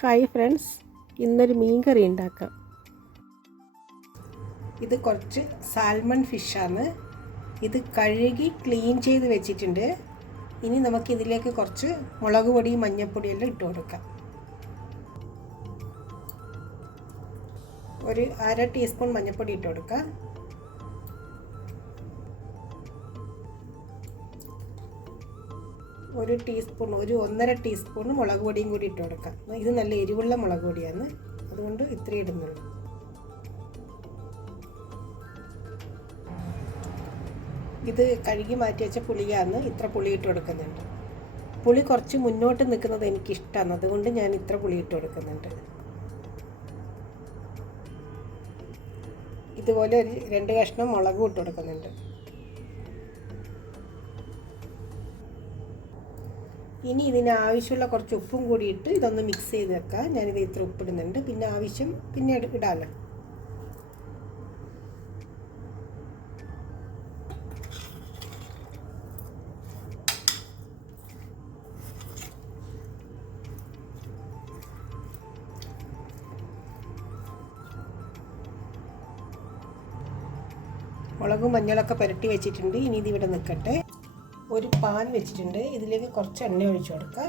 Hi friends, ഇന്നൊരു മീൻ കറി ഉണ്ടാക്കാം. ഇത് കുറച്ച് സാൽമൺ ഫിഷാണ്. ഇത് കഴുകി ക്ലീൻ ചെയ്ത് വെച്ചിട്ടുണ്ട്. ഇനി നമുക്കിതിലേക്ക് കുറച്ച് മുളക് പൊടി മഞ്ഞൾപ്പൊടിയെല്ലാം ഇട്ട് കൊടുക്കാം. ഒരു 1/2 ടീസ്പൂൺ മഞ്ഞൾപ്പൊടി ഇട്ട് കൊടുക്കാം. ഒരു 1.5 ടീസ്പൂൺ മുളക് പൊടിയും കൂടി ഇട്ട് കൊടുക്കാം. ഇത് നല്ല എരിവുള്ള മുളക് പൊടിയാണ്, അതുകൊണ്ട് ഇത്രയും ഇടുന്നുള്ളൂ. ഇത് കഴുകി മാറ്റി വെച്ച പുളിയാണ്, ഇത്ര പുളി ഇട്ട് കൊടുക്കുന്നുണ്ട്. പുളി കുറച്ച് മുന്നോട്ട് നിൽക്കുന്നത് എനിക്കിഷ്ടമാണ്, അതുകൊണ്ട് ഞാൻ ഇത്ര പുളി ഇട്ട് കൊടുക്കുന്നുണ്ട്. ഇതുപോലെ ഒരു 2 കഷ്ണം മുളകും ഇട്ട് കൊടുക്കുന്നുണ്ട്. ഇനി ഇതിന് ആവശ്യമുള്ള കുറച്ച് ഉപ്പും കൂടി ഇട്ട് ഇതൊന്ന് മിക്സ് ചെയ്ത് വെക്കാം. ഞാനിത് ഇത്ര ഉപ്പിടുന്നുണ്ട്, പിന്നെ ആവശ്യം പിന്നെ ഇടാമല്ലോ. മുളകും മഞ്ഞളൊക്കെ പുരട്ടി വെച്ചിട്ടുണ്ട്. ഇനി ഇതിവിടെ നിൽക്കട്ടെ. ഒരു പാൻ വെച്ചിട്ടുണ്ട്, ഇതിലേക്ക് കുറച്ച് എണ്ണ ഒഴിച്ചു കൊടുക്കുക.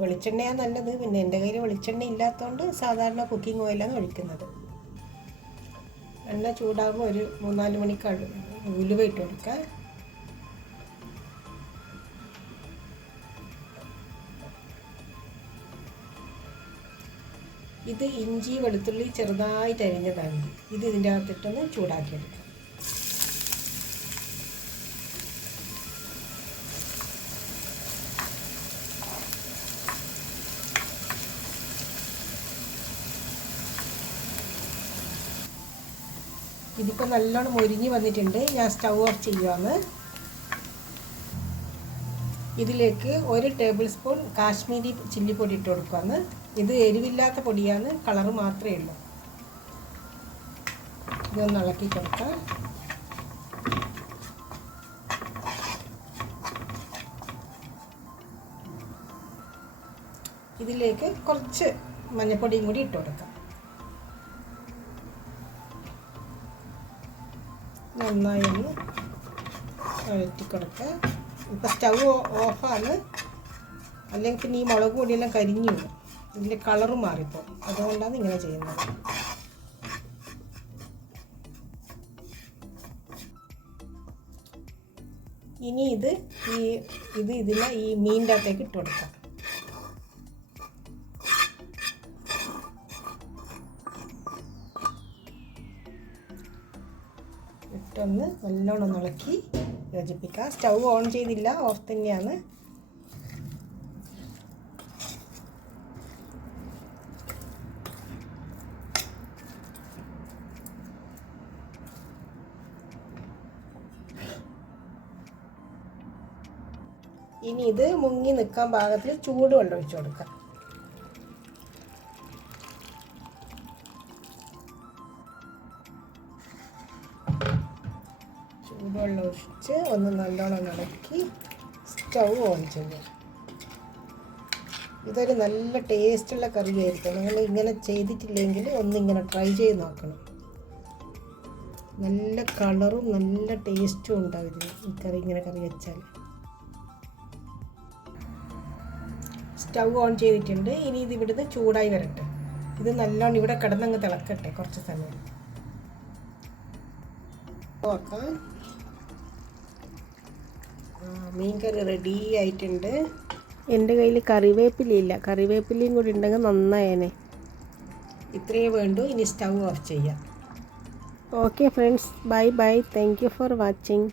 വെളിച്ചെണ്ണയാണ് നല്ലത്, പിന്നെ എൻ്റെ കയ്യിൽ വെളിച്ചെണ്ണ ഇല്ലാത്തതുകൊണ്ട് സാധാരണ കുക്കിംഗ് ഓയിലാണ് ഒഴിക്കുന്നത്. എണ്ണ ചൂടാകുമ്പോൾ ഒരു 3-4 മണിക്ക് ഉലുവ ഇട്ട് കൊടുക്കുക. ഇത് ഇഞ്ചി വെളുത്തുള്ളി ചെറുതായിട്ട് അരിഞ്ഞതാണ്. ഇത് ഇതിൻ്റെ അകത്തിട്ടൊന്ന് ചൂടാക്കിയെടുക്കാം. ഇതിപ്പോൾ നല്ലോണം മൊരിഞ്ഞ് വന്നിട്ടുണ്ട്. ഞാൻ സ്റ്റൗ ഓഫ് ചെയ്യുകയാണ്. ഇതിലേക്ക് 1 ടേബിൾ സ്പൂൺ കാശ്മീരി ചില്ലിപ്പൊടി ഇട്ട് കൊടുക്കുകയാണ്. ഇത് എരിവില്ലാത്ത പൊടിയാണ്, കളറ് മാത്രമേ ഉള്ളൂ. ഇതൊന്ന് ഇളക്കി കൊടുക്കാം. ഇതിലേക്ക് കുറച്ച് മഞ്ഞൾപ്പൊടിയും കൂടി ഇട്ട് കൊടുക്കാം. നന്നായി ഒന്ന് വഴറ്റി കൊടുക്കുക. ഇപ്പം സ്റ്റൗ ഓഫാണ്, അല്ലെങ്കിൽ പിന്നെ ഈ മുളക് പൊടിയെല്ലാം കരിഞ്ഞു പോകും, ഇതിൻ്റെ കളറ് മാറിപ്പോൾ. അതുകൊണ്ടാണ് ഇങ്ങനെ ചെയ്യുന്നത്. ഇനി ഇതിനെ ഈ മീനിൻ്റെ അകത്തേക്ക് ഇട്ട് കൊടുക്കാം. ഇട്ടൊന്ന് നല്ലോണം ഇളക്കി യോജിപ്പിക്കുക. സ്റ്റൗ ഓൺ ചെയ്തില്ല, ഓഫ് തന്നെയാണ്. ഇനി ഇത് മുങ്ങി നിൽക്കാൻ പാകത്തിൽ ചൂടുവെള്ളം ഒഴിച്ചു കൊടുക്കാം. ചൂടുവെള്ളം ഒഴിച്ച് ഒന്ന് നല്ലോണം ഇളക്കി സ്റ്റൗ ഓൺ ചെയ്യാം. ഇതൊരു നല്ല ടേസ്റ്റുള്ള കറിയായിരിക്കും. നിങ്ങൾ ഇങ്ങനെ ചെയ്തിട്ടില്ലെങ്കിൽ ഒന്നിങ്ങനെ ട്രൈ ചെയ്ത് നോക്കണം. നല്ല കളറും നല്ല ടേസ്റ്റും ഉണ്ടാവും ഇതിന്, ഇങ്ങനെ കറി വെച്ചാൽ. സ്റ്റൗ ഓൺ ചെയ്തിട്ടുണ്ട്. ഇനി ഇത് ഇവിടുന്ന് ചൂടായി വരട്ടെ. ഇത് നല്ലോണം ഇവിടെ കിടന്നങ്ങ് തിളക്കട്ടെ കുറച്ച് സമയം. നോക്കാം. മീൻ കറി റെഡി ആയിട്ടുണ്ട്. എൻ്റെ കയ്യിൽ കറിവേപ്പിലയില്ല, കറിവേപ്പിലയും കൂടി ഉണ്ടെങ്കിൽ നന്നായേനെ. ഇത്രയേ വേണ്ടൂ. ഇനി സ്റ്റൗ ഓഫ് ചെയ്യാം. Okay friends, bye bye. Thank you for watching.